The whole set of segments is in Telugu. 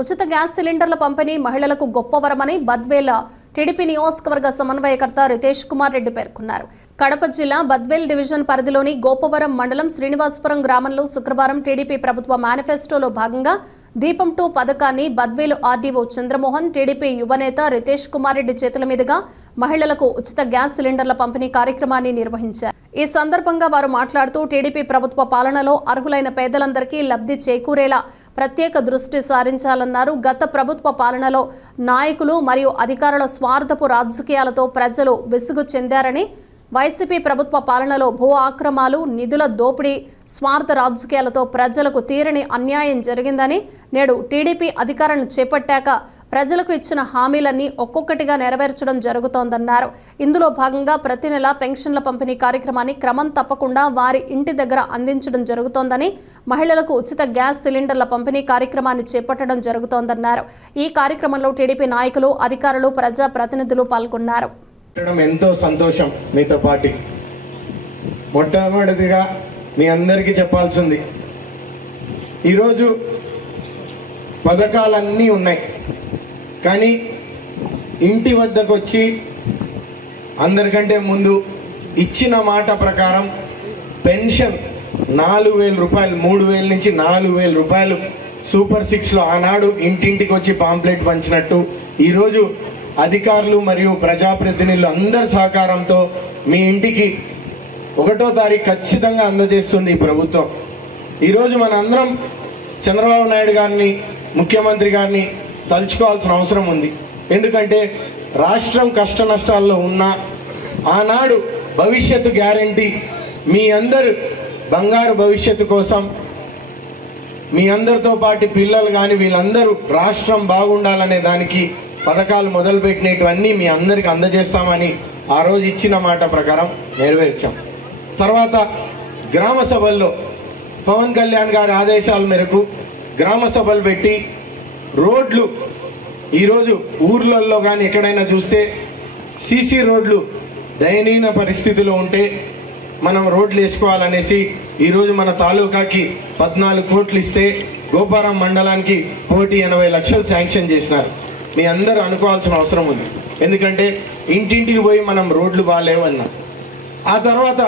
ఉచిత గ్యాస్ సిలిండర్ల పంపిణీ మహిళలకు గొప్ప వరమని బద్వేల్ టీడీపీ నియోజకవర్గ సమన్వయకర్త రితేష్ కుమార్ రెడ్డి పేర్కొన్నారు. కడప జిల్లా బద్వేల్ డివిజన్ పరిధిలోని గోపవరం మండలం శ్రీనివాసపురం గ్రామంలో శుక్రవారం టీడీపీ ప్రభుత్వ మేనిఫెస్టోలో భాగంగా దీపం 2 పథకాన్ని బద్వేలు ఆర్డీఓ చంద్రమోహన్, టీడీపీ యువనేత రితేష్ కుమార్ రెడ్డి చేతుల మీదుగా మహిళలకు ఉచిత గ్యాస్ సిలిండర్ల పంపిణీ కార్యక్రమాన్ని నిర్వహించారు. ఈ సందర్భంగా వారు మాట్లాడుతూ టీడీపీ ప్రభుత్వ పాలనలో అర్హులైన పేదలందరికీ లబ్ధి చేకూరేలా ప్రత్యేక దృష్టి సారించాలన్నారు. గత ప్రభుత్వ పాలనలో నాయకులు మరియు అధికారుల స్వార్థపు రాజకీయాలతో ప్రజలు విసుగు చెందారని, వైసీపీ ప్రభుత్వ పాలనలో భూ ఆక్రమాలు, నిధుల దోపిడీ, స్వార్థ రాజకీయాలతో ప్రజలకు తీరని అన్యాయం జరిగిందని, నేడు టీడీపీ అధికారం చేపట్టాక ప్రజలకు ఇచ్చిన హామీలన్నీ ఒక్కొక్కటిగా నెరవేర్చడం జరుగుతోందన్నారు. ఇందులో భాగంగా ప్రతి నెల పెన్షన్ల పంపిణీ కార్యక్రమాన్ని క్రమం తప్పకుండా వారి ఇంటి దగ్గర అందించడం జరుగుతోందని, మహిళలకు ఉచిత గ్యాస్ సిలిండర్ల పంపిణీ కార్యక్రమాన్ని చేపట్టడం జరుగుతోందన్నారు. ఈ కార్యక్రమంలో టీడీపీ నాయకులు, అధికారులు, ప్రజా ప్రతినిధులు పాల్గొన్నారు. ఎంతో సంతోషం. మీతో పాటు మొట్టమొదటిగా మీ అందరికీ చెప్పాల్సింది, ఈరోజు పథకాలన్నీ ఉన్నాయి, కానీ ఇంటి వద్దకు వచ్చి అందరికంటే ముందు ఇచ్చిన మాట ప్రకారం పెన్షన్ 4,000 రూపాయలు, 3,000 నుంచి 4,000 రూపాయలు సూపర్ 6లో ఆనాడు ఇంటింటికి వచ్చి పాంప్లెట్ పంచినట్టు ఈరోజు అధికారులు మరియు ప్రజాప్రతినిధులు అందరి సహకారంతో మీ ఇంటికి 1వ తారీఖు ఖచ్చితంగా అందజేస్తుంది ఈ ప్రభుత్వం. ఈరోజు మన అందరం చంద్రబాబు నాయుడు గారిని, ముఖ్యమంత్రి గారిని తలుచుకోవాల్సిన అవసరం ఉంది. ఎందుకంటే రాష్ట్రం కష్ట నష్టాల్లో ఉన్న ఆనాడు భవిష్యత్తు గ్యారంటీ, మీ అందరు బంగారు భవిష్యత్తు కోసం మీ అందరితో పాటు పిల్లలు కానీ వీళ్ళందరూ రాష్ట్రం బాగుండాలనే దానికి పథకాలు మొదలుపెట్టినటువన్నీ మీ అందరికి అందజేస్తామని ఆ రోజు ఇచ్చిన మాట ప్రకారం నెరవేర్చాం. తర్వాత గ్రామ సభల్లో పవన్ కళ్యాణ్ గారి ఆదేశాల మేరకు గ్రామ సభలు పెట్టి రోడ్లు ఈరోజు ఊర్లలో కానీ ఎక్కడైనా చూస్తే సీసీ రోడ్లు దయనీయ పరిస్థితిలో ఉంటే మనం రోడ్లు వేసుకోవాలనేసి ఈరోజు మన తాలూకాకి 14 కోట్లు ఇస్తే గోపారం మండలానికి 1,80 లక్షలు శాంక్షన్ చేసినారు. మీ అందరూ అనుకోవాల్సిన అవసరం ఉంది. ఎందుకంటే ఇంటింటికి పోయి మనం రోడ్లు బాగాలేవన్నా. ఆ తర్వాత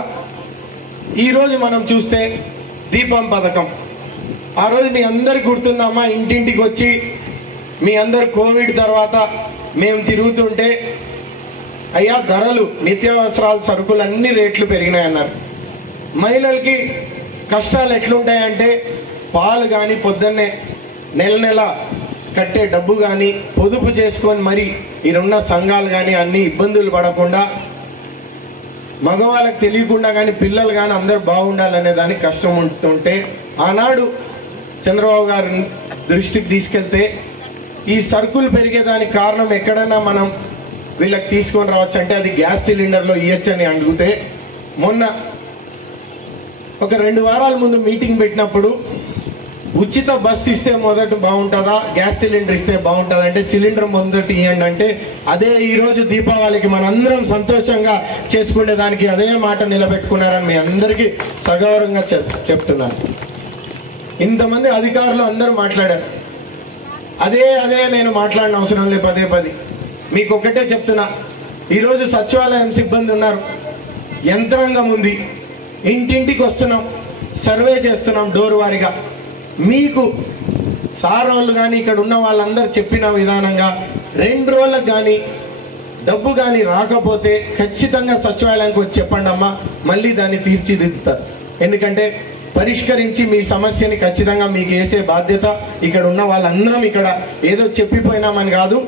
ఈరోజు మనం చూస్తే దీపం పథకం, ఆ రోజు మీ అందరికి గుర్తుందమ్మా, ఇంటింటికి వచ్చి మీ అందరు కోవిడ్ తర్వాత మేము తిరుగుతుంటే అయ్యా ధరలు, నిత్యావసరాలు, సరుకులు అన్ని రేట్లు పెరిగినాయన్నారు. మహిళలకి కష్టాలు ఎట్లుంటాయంటే పాలు కానీ పొద్దున్నే నెల నెల కట్టే డబ్బు కానీ పొదుపు చేసుకొని మరి ఈరున్న సంఘాలు కానీ అన్ని ఇబ్బందులు పడకుండా, మగవాళ్ళకి తెలియకుండా కానీ పిల్లలు కానీ అందరూ బాగుండాలనే దానికి కష్టం ఉంటుంటే ఆనాడు చంద్రబాబు గారి దృష్టికి తీసుకెళ్తే ఈ సరుకులు పెరిగేదానికి కారణం ఎక్కడైనా మనం వీళ్ళకి తీసుకొని రావచ్చు అంటే అది గ్యాస్ సిలిండర్లో ఇవ్వచ్చని అడిగితే, మొన్న ఒక 2 వారాల ముందు మీటింగ్ పెట్టినప్పుడు ఉచిత బస్ ఇస్తే మొదట బాగుంటుందా, గ్యాస్ సిలిండర్ ఇస్తే బాగుంటుందా అంటే సిలిండర్ మొదటి ఇవ్వండి అంటే, అదే ఈరోజు దీపావళికి మనందరం సంతోషంగా చేసుకునే దానికి అదే మాట నిలబెట్టుకున్నారని మీ అందరికీ సగౌరవంగా చెప్తున్నాను. ఇంతమంది అధికారులు అందరూ మాట్లాడారు. అదే నేను మాట్లాడిన అవసరం లేదు. పదే మీకు ఒకటే చెప్తున్నా, ఈరోజు సచివాలయం సిబ్బంది ఉన్నారు, యంత్రాంగం ఉంది, ఇంటింటికి వస్తున్నాం, సర్వే చేస్తున్నాం డోర్ వారీగా. మీకు సార్ వాళ్ళు కానీ ఇక్కడ ఉన్న వాళ్ళందరూ చెప్పిన విధానంగా 2 రోజులకు కానీ డబ్బు కానీ రాకపోతే ఖచ్చితంగా సచివాలయానికి వచ్చి చెప్పండి అమ్మా, మళ్ళీ దాన్ని తీర్చిదిద్దుతారు. ఎందుకంటే పరిష్కరించి మీ సమస్యని ఖచ్చితంగా మీకు వేసే బాధ్యత ఇక్కడ ఉన్న వాళ్ళందరం, ఇక్కడ ఏదో చెప్పిపోయినామని కాదు,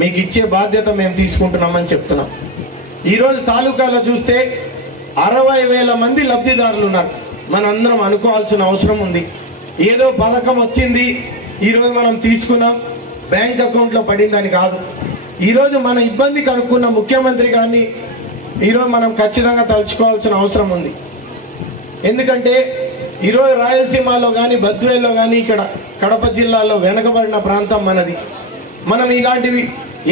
మీకు ఇచ్చే బాధ్యత మేము తీసుకుంటున్నామని చెప్తున్నాం. ఈరోజు తాలూకాలో చూస్తే 60,000 మంది లబ్ధిదారులు ఉన్నారు. మనందరం అనుకోవాల్సిన అవసరం ఉంది. ఏదో పథకం వచ్చింది, ఈరోజు మనం తీసుకున్నాం, బ్యాంక్ అకౌంట్లో పడిందని కాదు. ఈరోజు మన ఇబ్బంది కనుక్కున్న ముఖ్యమంత్రి గారిని ఈరోజు మనం ఖచ్చితంగా తలుచుకోవాల్సిన అవసరం ఉంది. ఎందుకంటే ఈరోజు రాయలసీమలో కానీ బద్వేల్లో కానీ ఇక్కడ కడప జిల్లాలో వెనకబడిన ప్రాంతం మనది. మనం ఇలాంటివి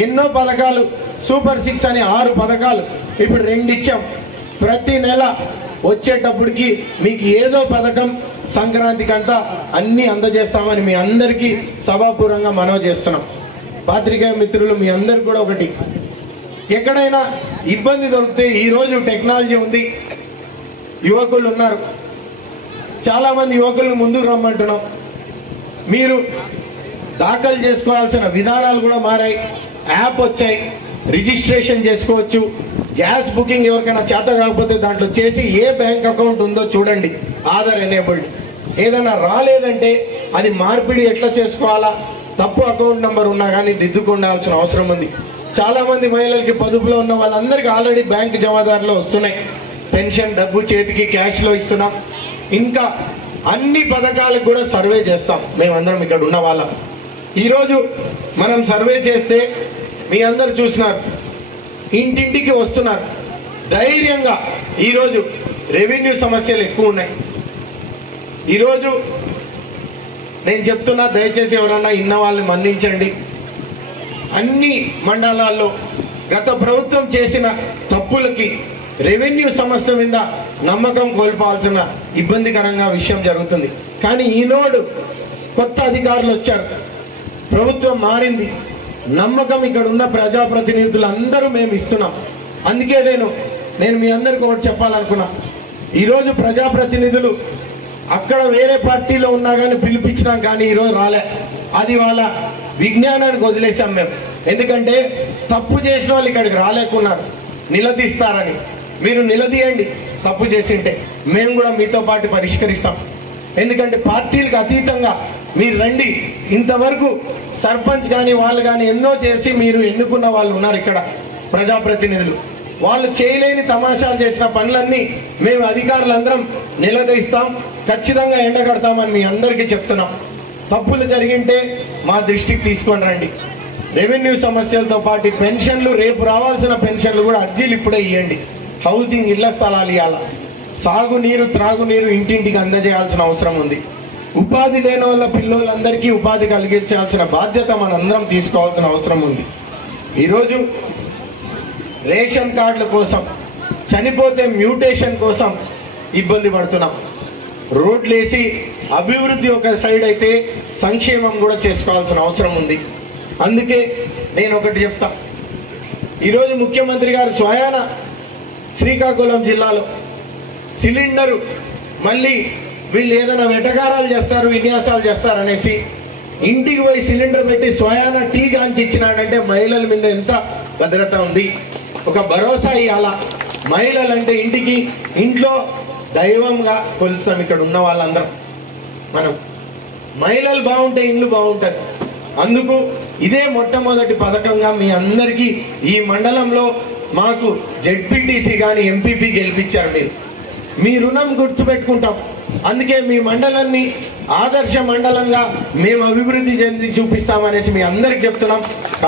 ఎన్నో పథకాలు, సూపర్ 6 అని 6 పథకాలు ఇప్పుడు 2 ఇచ్చాం. ప్రతి నెల వచ్చేటప్పటికి మీకు ఏదో పథకం సంక్రాంతికంతా అన్ని అందజేస్తామని మీ అందరికీ సభాపూర్వంగా మనవి చేస్తున్నాం. పాత్రికేయ మిత్రులు మీ అందరికి కూడా ఒకటి, ఎక్కడైనా ఇబ్బంది దొరికితే ఈరోజు టెక్నాలజీ ఉంది, యువకులు ఉన్నారు, చాలా మంది యువకులను ముందుకు రమ్మంటున్నాం. మీరు దాఖలు చేసుకోవాల్సిన విధానాలు కూడా మారాయి, యాప్ వచ్చాయి, రిజిస్ట్రేషన్ చేసుకోవచ్చు. గ్యాస్ బుకింగ్ ఎవరికైనా చేత కాకపోతే దాంట్లో చేసి ఏ బ్యాంక్ అకౌంట్ ఉందో చూడండి, ఆధార్ ఎనేబుల్డ్. ఏదైనా రాలేదంటే అది మార్పిడి ఎట్లా చేసుకోవాలా, తప్పు అకౌంట్ నెంబర్ ఉన్నా కానీ దిద్దుకోవాల్సిన అవసరం ఉంది. చాలా మంది మహిళలకి పొదుపులో ఉన్న వాళ్ళందరికీ ఆల్రెడీ బ్యాంక్ జమాదారులో వస్తున్నాయి. పెన్షన్ డబ్బు చేతికి క్యాష్లో ఇస్తున్నాం. ఇంకా అన్ని పథకాలకు కూడా సర్వే చేస్తాం మేమందరం ఇక్కడ ఉన్న వాళ్ళం. ఈరోజు మనం సర్వే చేస్తే మీ అందరు చూసినారు, ఇంటింటికి వస్తున్నారు ధైర్యంగా. ఈరోజు రెవెన్యూ సమస్యలు ఎక్కువ ఉన్నాయి. ఈరోజు నేను చెప్తున్నా, దయచేసి ఎవరన్నా ఇన్న వాళ్ళని మన్నించండి. అన్ని మండలాల్లో గత ప్రభుత్వం చేసిన తప్పులకి రెవెన్యూ సంస్థ మీద నమ్మకం కోల్పోవాల్సిన ఇబ్బందికరంగా విషయం జరుగుతుంది. కానీ ఈనాడు కొత్త అధికారులు వచ్చారు, ప్రభుత్వం మారింది, నమ్మకం ఇక్కడ ఉన్న ప్రజాప్రతినిధులు అందరూ మేము ఇస్తున్నాం. అందుకే నేను మీ అందరికీ ఒకటి చెప్పాలనుకున్నా. ఈరోజు ప్రజాప్రతినిధులు అక్కడ వేరే పార్టీలో ఉన్నా కానీ పిలిపించినాం, కానీ ఈరోజు రాలే. అది వాళ్ళ విజ్ఞానానికి వదిలేసాం మేము. ఎందుకంటే తప్పు చేసిన వాళ్ళు ఇక్కడికి రాలేకున్నారు, నిలదీస్తారని. మీరు నిలదీయండి, తప్పు చేసింటే మేము కూడా మీతో పాటు పరిష్కరిస్తాం. ఎందుకంటే పార్టీలకు అతీతంగా మీరు రండి. ఇంతవరకు సర్పంచ్ కానీ వాళ్ళు కానీ ఎన్నో చేసి మీరు ఎన్నుకున్న వాళ్ళు ఉన్నారు ఇక్కడ ప్రజాప్రతినిధులు. వాళ్ళు చేయలేని తమాషాలు చేసిన పనులన్నీ మేము అధికారులందరం నిలదీస్తాం, ఖచ్చితంగా ఎండగడతామని మీ అందరికీ చెప్తున్నాం. తప్పులు జరిగింటే మా దృష్టికి తీసుకొని రండి. రెవెన్యూ సమస్యలతో పాటు పెన్షన్లు, రేపు రావాల్సిన పెన్షన్లు కూడా అర్జీలు ఇప్పుడే ఇవ్వండి. హౌసింగ్, ఇళ్ల స్థలాలు ఇవ్వాల, సాగునీరు, త్రాగునీరు ఇంటింటికి అందజేయాల్సిన అవసరం ఉంది. ఉపాధి లేని వాళ్ళ పిల్లలందరికీ ఉపాధి కలిగించాల్సిన బాధ్యత మనందరం తీసుకోవాల్సిన అవసరం ఉంది. ఈరోజు రేషన్ కార్డుల కోసం, చనిపోతే మ్యూటేషన్ కోసం ఇబ్బంది పడుతున్నాం. రోడ్లు వేసి అభివృద్ధి ఒక సైడ్ అయితే సంక్షేమం కూడా చేసుకోవాల్సిన అవసరం ఉంది. అందుకే నేను ఒకటి చెప్తా. ఈరోజు ముఖ్యమంత్రి గారు స్వయాన శ్రీకాకుళం జిల్లాలో సిలిండరు మళ్ళీ వీళ్ళు ఏదైనా వెటకారాలు చేస్తారు, విన్యాసాలు చేస్తారు అనేసి ఇంటికి పోయి సిలిండర్ పెట్టి స్వయాన టీ గాంచి ఇచ్చినాడంటే మహిళల మీద ఎంత భద్రత ఉంది, ఒక భరోసా ఇవ్వాల. మహిళలంటే ఇంట్లో దైవంగా కొలుస్తాం ఇక్కడ ఉన్న వాళ్ళందరం. మనం మహిళలు బాగుంటే ఇల్లు బాగుంటుంది. అందుకు ఇదే మొట్టమొదటి పథకంగా మీ అందరికీ ఈ మండలంలో మాకు జెడ్పీటీసీ కానీ ఎంపీపీ గెలిపించారు. మీ రుణం గుర్తుపెట్టుకుంటాం. అందుకే మీ మండలాన్ని ఆదర్శ మండలంగా మేము అభివృద్ధి చెంది చూపిస్తామనేసి మీ అందరికి చెప్తున్నాం.